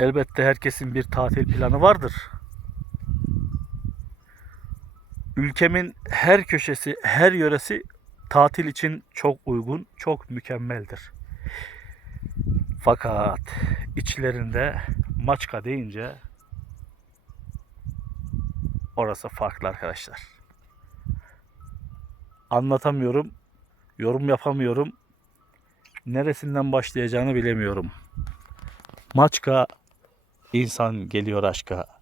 Elbette herkesin bir tatil planı vardır. Ülkemin her köşesi, her yöresi tatil için çok uygun, çok mükemmeldir. Fakat içlerinde Maçka deyince orası farklı arkadaşlar. Anlatamıyorum, yorum yapamıyorum. Neresinden başlayacağını bilemiyorum. Maçka insan geliyor aşka.